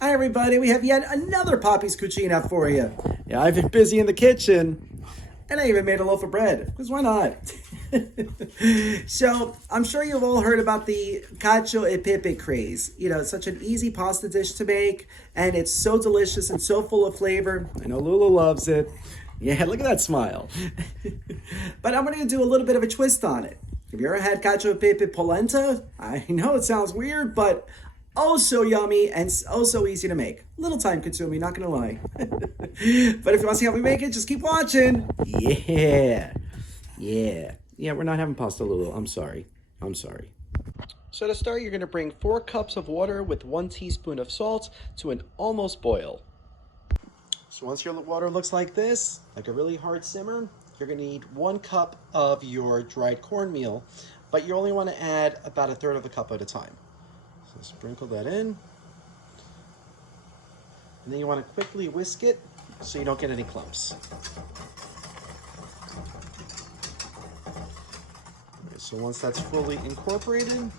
Hi, everybody. We have yet another Poppy's Cucina for you. Yeah, I've been busy in the kitchen, and I even made a loaf of bread, because why not? So, I'm sure you've all heard about the Cacio e pepe craze. You know, it's such an easy pasta dish to make, and it's so delicious and so full of flavor. I know Lulu loves it. Yeah, look at that smile. But I'm going to do a little bit of a twist on it. Have you ever had cacio e pepe polenta? I know it sounds weird, but oh so yummy and oh so easy to make. Little time consuming, not gonna lie. But if you want to see how we make it, just keep watching. Yeah. Yeah. Yeah, we're not having pasta Lulu. I'm sorry. I'm sorry. So to start, you're gonna bring 4 cups of water with 1 teaspoon of salt to an almost boil. So once your water looks like this, like a really hard simmer, you're gonna need 1 cup of your dried cornmeal, but you only want to add about a third of a cup at a time. So sprinkle that in, and then you want to quickly whisk it so you don't get any clumps. Right, so once that's fully incorporated, and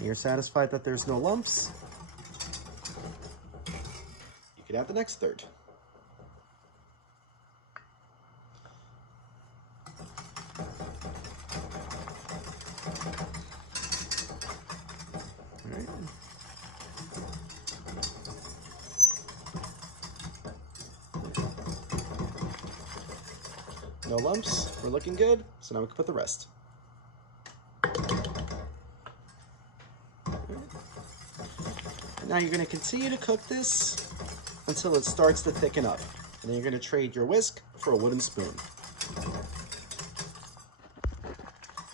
you're satisfied that there's no lumps, you can add the next third. All right. No lumps, we're looking good, so now we can put the rest. And now you're going to continue to cook this until it starts to thicken up. And then you're going to trade your whisk for a wooden spoon.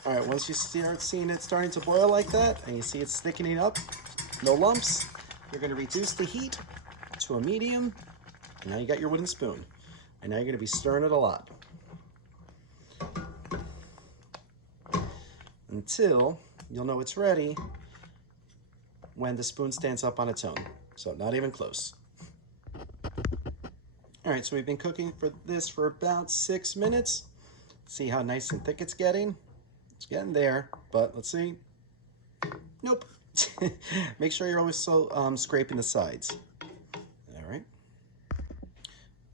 All right, once you start seeing it starting to boil like that, and you see it's thickening up, no lumps, you're going to reduce the heat to a medium, and now you got your wooden spoon. And now you're going to be stirring it a lot until you'll know it's ready when the spoon stands up on its own. So not even close. All right, so we've been cooking for this for about 6 minutes. See how nice and thick it's getting? It's getting there, but let's see. Nope. Make sure you're always scraping the sides. All right.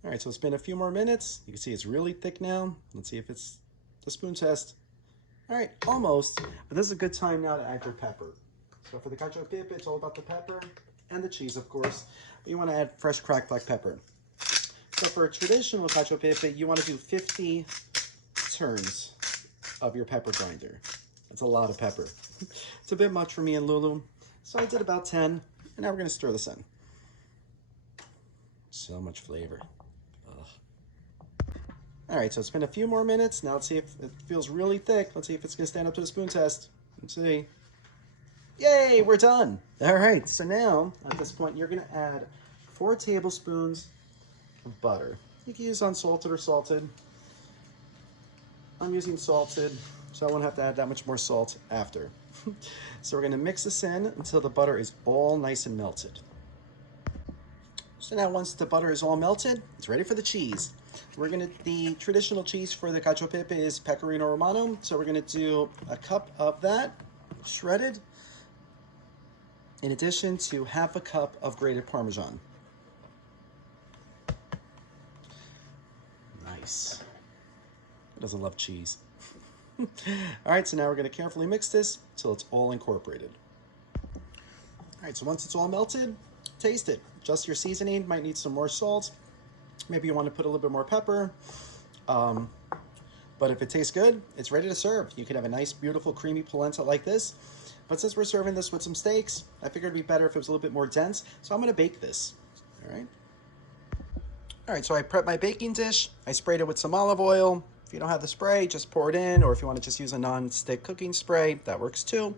All right, so it's been a few more minutes. You can see it's really thick now. Let's see if it's the spoon test. All right, almost. But this is a good time now to add your pepper. So for the cacio e pepe, it's all about the pepper and the cheese, of course. But you want to add fresh cracked black pepper. So for a traditional cacio e pepe, you want to do 50 turns of your pepper grinder. That's a lot of pepper. It's a bit much for me and Lulu, so I did about 10, and now we're going to stir this in. So much flavor. Ugh. All right, so it's been a few more minutes. Now let's see if it feels really thick. Let's see if it's going to stand up to the spoon test. Let's see. Yay, we're done. All right, so now at this point, you're going to add 4 tablespoons of butter. You can use unsalted or salted. I'm using salted, so I won't have to add that much more salt after. So we're gonna mix this in until the butter is all nice and melted. So now once the butter is all melted, it's ready for the cheese. The traditional cheese for the cacio e pepe is pecorino romano, so we're gonna do a cup of that, shredded, in addition to half a cup of grated Parmesan. Nice. Who doesn't love cheese? All right, so now we're going to carefully mix this until it's all incorporated. All right, so once it's all melted, taste it. Adjust your seasoning. Might need some more salt. Maybe you want to put a little bit more pepper. But if it tastes good, it's ready to serve. You can have a nice, beautiful, creamy polenta like this. But since we're serving this with some steaks, I figured it'd be better if it was a little bit more dense. So I'm going to bake this. All right. All right, so I prepped my baking dish. I sprayed it with some olive oil. If you don't have the spray, just pour it in, or if you want to just use a non-stick cooking spray, that works too.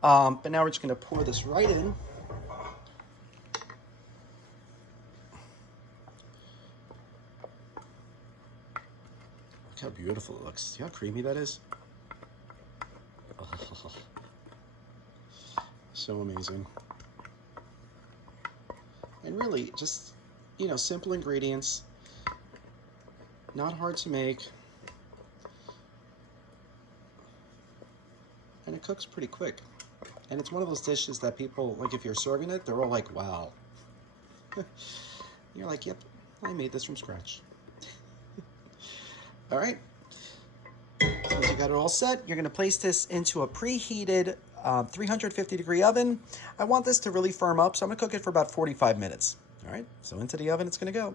But now we're just going to pour this right in. Look how beautiful it looks. See how creamy that is? Oh, so amazing. And really, just, simple ingredients. Not hard to make. And it cooks pretty quick. And it's one of those dishes that people, like if you're serving it, they're all like, wow. You're like, yep, I made this from scratch. All right. Once you got it all set, you're going to place this into a preheated 350-degree oven. I want this to really firm up, so I'm going to cook it for about 45 minutes. All right, so into the oven it's going to go.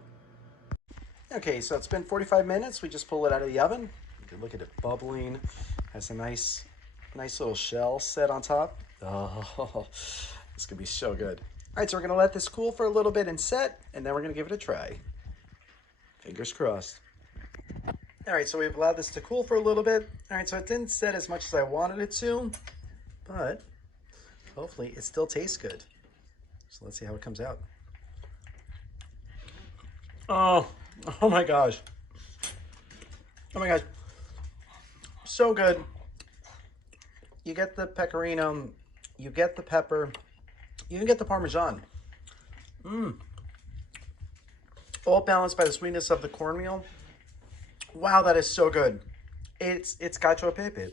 Okay, so it's been 45 minutes. We just pull it out of the oven. You can look at it bubbling. Has a nice little shell set on top. Oh, this could be so good. All right, so we're going to let this cool for a little bit and set, and then we're going to give it a try. Fingers crossed. All right, so we've allowed this to cool for a little bit. All right, so it didn't set as much as I wanted it to, but hopefully it still tastes good. So let's see how it comes out. Oh my gosh. Oh my gosh. So good. You get the pecorino, you get the pepper, you even get the Parmesan. All balanced by the sweetness of the cornmeal. Wow, that is so good. It's cacio e pepe,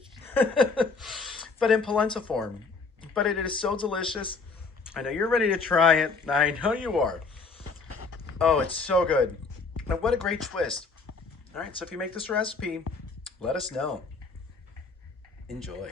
but in polenta form. But it is so delicious. I know you're ready to try it. I know you are. Oh, it's so good. And what a great twist. All right, so if you make this recipe, let us know. Enjoy.